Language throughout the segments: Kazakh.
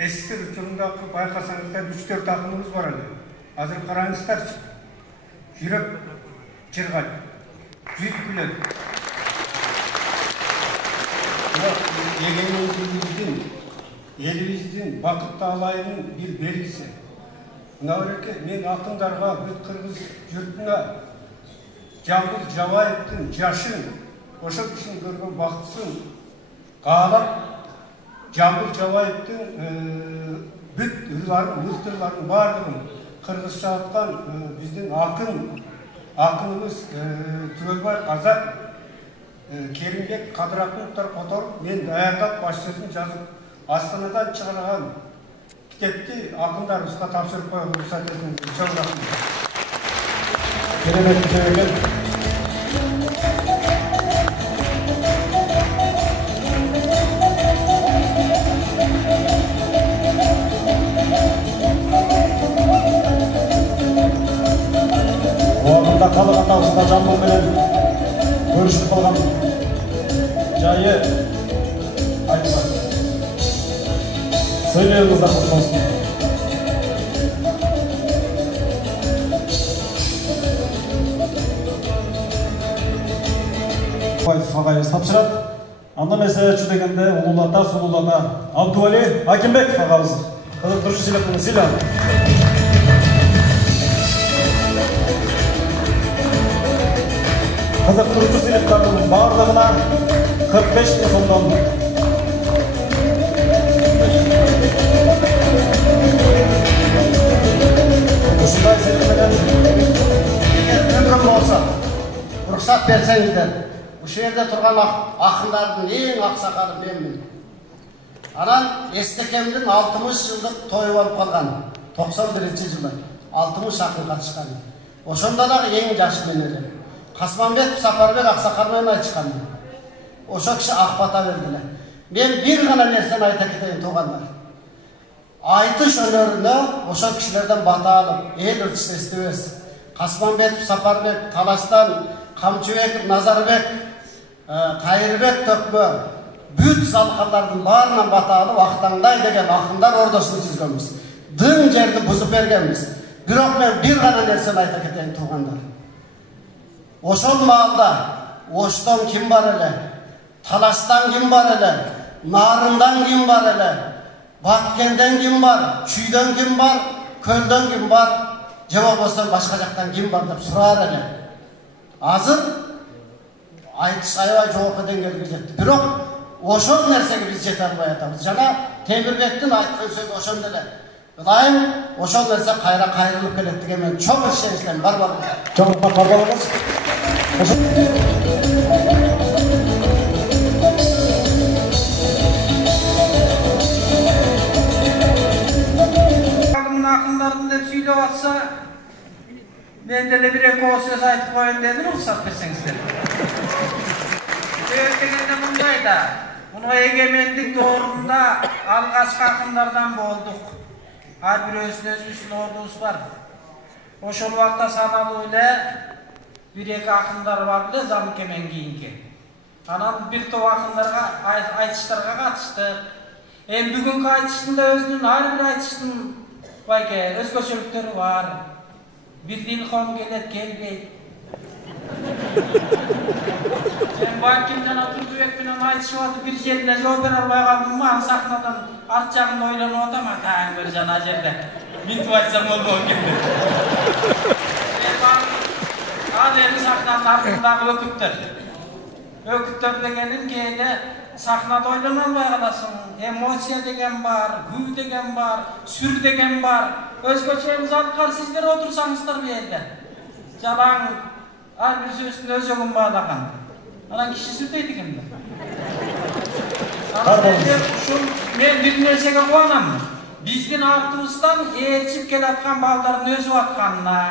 Eski uçurumda baykasanızda 3-4 akımımız var öyle. Hazır kararınızlar Jürep Çırgay 100 gülen elimizдің бақытты алайының bir belgisi. Navreke men akındарға бүт Kırgız jürtüne Жамбыл Жабаевтың жашын ошол кишinin көрген бақытсын қалап Жамбыл Жабаевтың бүт мықтырларын барлығын Kırgızша атқан біздің ақынымыз Түгелбай Қазақ Керімбек Қадырахметовтар қотарып мен аяқтап баш сөзін жазып Астанадан шығарған кітепті ақындарымызға тапсырып қоюға рұқсат етіңіз. Çok рахмет. Керемет сөйлеген. Уақытта халық атаусында Жамбыл менен көрішіп қалған жайы айтылады. Söyleyemizden kutlu olsun. Ағайыз тапсырып, анда мәселе жүдегенде ұлылата, Абдуали Акимбек ағамыз. Қызықтырушы себептің сыйлан. Қызықтырушы себептің барлығына 45 мың сомдан. Ömrüm olsa, ruhsat versenizdер, bu şehirde turgan akınların en aksakalı benmін. Anan Estekem'дің 60 yıllık toyu olup kalgan, 91-ci жылы 60 akın katışkan. Oşonda da en jaş meneri. Kasmanbek Saparбек Аксакалмен айтышқан. Oşo kişi akbata verdiler. Ben bir gana nersen ayta keteyim toğanlar. Айтыш өнеріне ошо кишилерден бата алып, эл ырчысы эстебес. Касманбетов, Сапарбек, Таластан, Камчыбек, Назарбек, Кайырбек төкмө бүт залкандардын баарынан бата алып, Актаңдай деген акындар ордосун түзгөнбүз. Дың жерди бузуп бергенбиз. Бирок мен бир гана нерсени айта кетейин туугандар. Ошол маалда Оштон ким бар эле? Таластан ким бар эле? Нарындан ким бар эле? Batkenden kim var, Çüyden kim var, Kölden kim var, cevap olsan başka jaktan kim var dep surar ele. Azır aytış aябай жогорку деңгээлге жетти. Бирок ошол нерсеге биз жете албай атабыз. Жана Темирбектин айткан сөзү ошондо эле. Ылайым ошол нерсе кайра кайрылып келет деген мен чоң ишеничтен бар. Чоң барбарыңыз. Akınlarını da söylüyor atsa ben de bir eko söz aytıp koyun dedim ruhsat verseniz. Öğretmeninde bundaydı. Bunu egemenlik doğrunda algaçkı akınlardan bolduk. Her bir özünün ordusu var. Oşol vakta sanalı ile bir eki akınlar var bile zamı kemen giyinki. Anan bir to akınlarga aytışlarga katıştık. Bugünkü aytıştığında özünün her bir aytıştığın Bayke, özgöçülükleri var. Bildiğin konu gelet gelmeyip. Ben bakimden oturdu ekmenen aytışı vardı bir yerine cevap vererlay kaldım mı? Saknadan artacağımda oylanı oda mı? Tağın bir can acelde. Mintu açsam olmam gibi. Ağzını saknanın arkasındaki öküttür. Öküttür degenin keyle sahnada oylanalmay kalasın. Emosiya degen var, gül degen var, sür degen var. Özgöçemiz atkar sizler otursanızdır bir yerde. Jalan her bir sözünde öz yolun bağlakan. Anan kişi sürdeydi kimde. Men bir nersege koğanam. Bizdin artımızdan elçip gel atkan balların özü atkanına.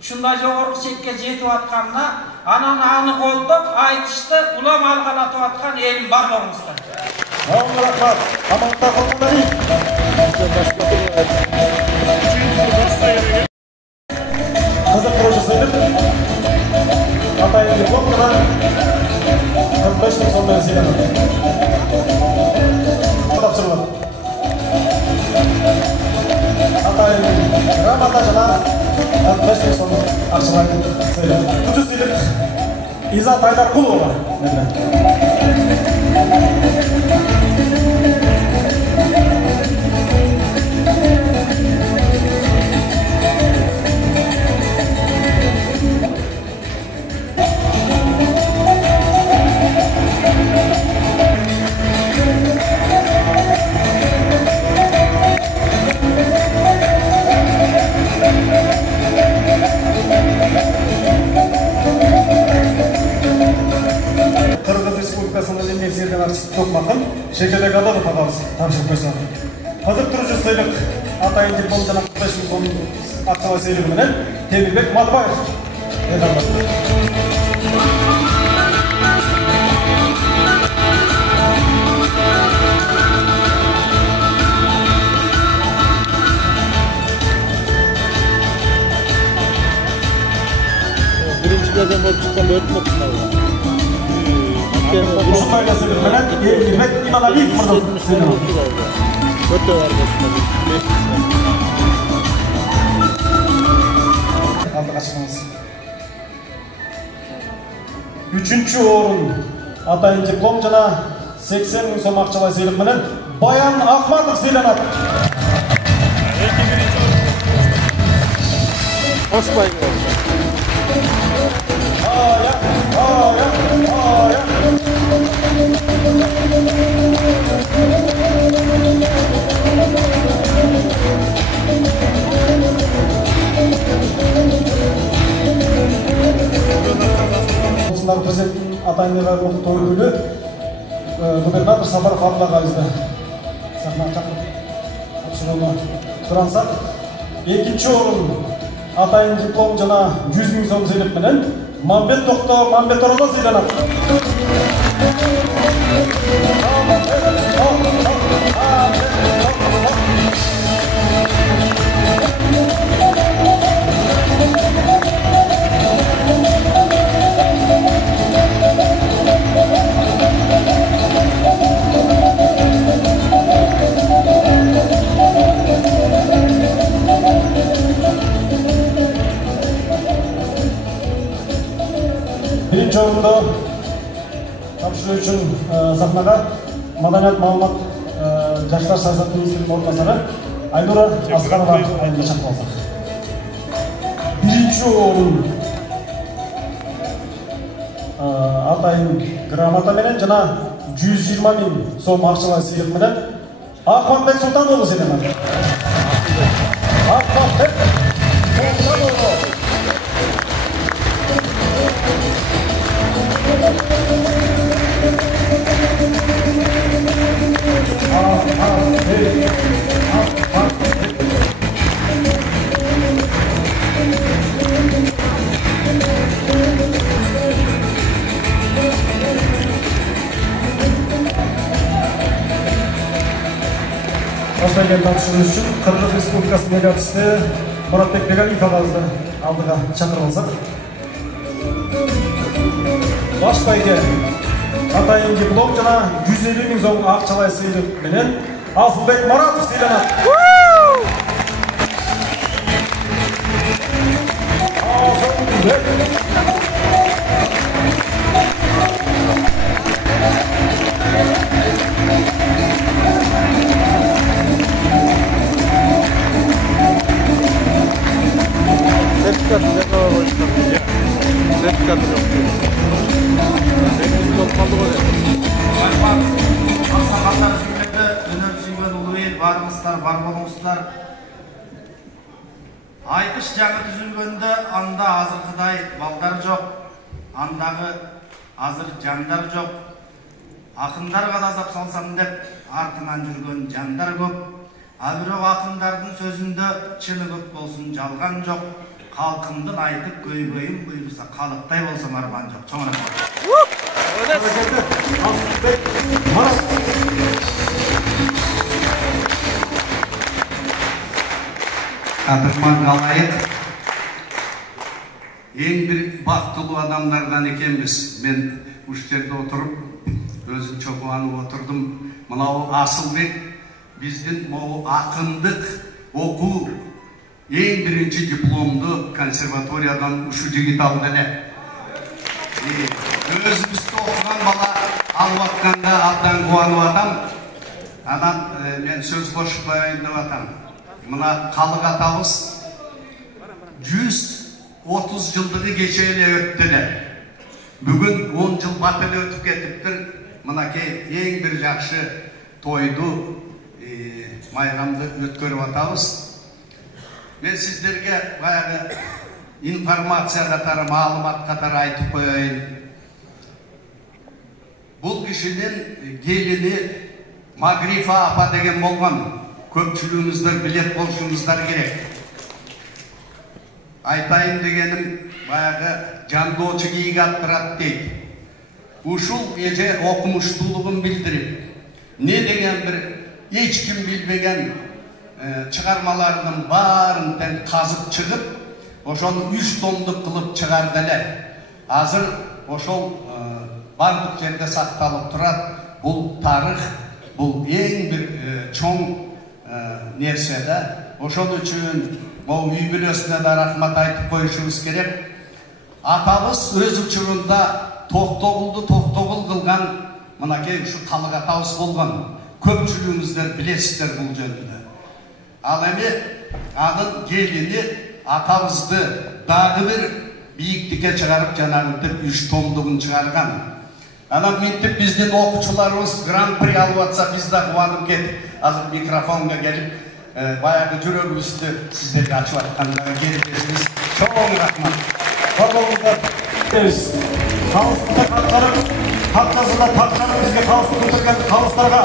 Şunda jogorku çekке jetip atkanına. Anan anı koldup, aytıştı, ulam algalatıp atkan elin barlığımızda. Rahmat, amanlıkta kolunları. Kızık projesi Hatay'ın bir koluna 45 yıl sonra vesile. Tapsırlar. Атайын грамота жана 5 миң сом акчалай сыйланат. Күтүү сыйлык Изат Айдаркулова. Токмакын Шекелек Адалов ағамыз тапшырып қойса. Қазір тұрушы сыйлық Атайын диплом жана 5 миң сом акчалай сыйлығы менен Темирбек Матбаев. Birincilerden болып шыққан бөліп мұқтың Ушул байласылык менен Темирбек Иманалиев мырза сыйланат. Өтө бар болчу. Алдыга чыгыңыз. 3-чү орун Атайын диплом жана 80 миң сом акчалай сыйлык менен Баян Ахматов сыйланат. Ошпай. Президенттің Атайын Айдаркуловдун той күнү губернатор Сапаров ағабызды сахнаға чакырып тапшырууну сурансак, 2-чү орун Атайын диплом жана 100 миң сом сыйлык менен Мамбет Токто Мамбет Орозо сыйланат. Birinci orunda topshirish uchun sahnaga Madaniyat Ma'lumot Yoshlar siyosati ministrining o'rinbosari Aynura Asqarova aylanib chaqirsak. Birinchi o'rin Атайын грамота менен жана 120 миң сом акчалай сыйлык менен Ахматбек Султанұлы сыйланат. Ахматбек Султанұлы. Осылайын тапшыру үшін Қырғыз Республикасының делегатшысы Мұратбек Бегалиев ағамызды алдыға шақырып алсақ. Баш байге Атайын диплом жана 150 миң сом акчалай сыйлык менен Асылбек Маратов сыйланат. Бар болуңуздар. Айтыш жаңы түзүлгөндө анда азыркыдай балдар жок, андагы азыр жандар жок. Акындар калазап салсам деп артынан жүргөн жандар көп. А бирок акындардын сөзүндө чыны көп болсун жалган жок. Калкымдын айтып көйгөйүн буйруса калыктай болсом арман жок. Чоң рахмат. Кадырман Галайык ең бір бактылуу адамдардан экенбиз. Мен уш жерде отуруп, өзүм чокуанып отурдум. Мынау Асылбек биздин могу акындык окуу ең бірінші дипломды консерваториядан ушу жигит алды эле. Өзүбүздө окуган бала алып атканда абдан кубанып атам. Анан мен сөз кошуп коеюн деп атам. Мына Калык атабыз 130 жылдыгы кече эле өттү эле. Бүгүн 10 жыл бат эле өтүп кетиптир. Мынакей эң бир жакшы тойду, майрамды өткөрүп атабыз. Мен сиздерге баягы информация катары, маалымат катары айтып коеюн. Бул кишинин келини Магрифа апа деген болгон. Көпчүлүгүңүздөр билет болушуңуздар керек. Айтайын дегеним баягы жандоочу кийиги аттырат дейт. Ушул эже окумуштуулугун билдирип, не деген бир эч ким билбеген чыгармалардын баарын тең казып чыгып, ошону 3 томдук кылып чыгарды эле. Азыр ошол бардык жерде сакталып турат. Бул тарых, бул эң бир чоң нерсе да. Ошон үчүн могу үй бүлөсүнө да рахмат айтып коюшубуз керек. Атабыз өз учурунда токтогул кылган мынакей ушу Калык атабыз болгон. Көпчүлүгүңүздөр билесиздер бул жөнүндө. Ал эми анын келини атабызды дагы бир бийиктикке чыгарып, жанагынтип 3 томдугун чыгарган. Анан мынтип биздин окуучуларыбыз гран-при алып атса, биз да кубанып кетип, азыр микрофонго келип, баягы жүрөгүбүздү сиздерге ачып аткандарга келиңиз. Чоң рахмат. Барлығыңыздар дейбіз. Қалысында қатқарып, қатқазында таққарып бізге қалысын көтерген қалыстарға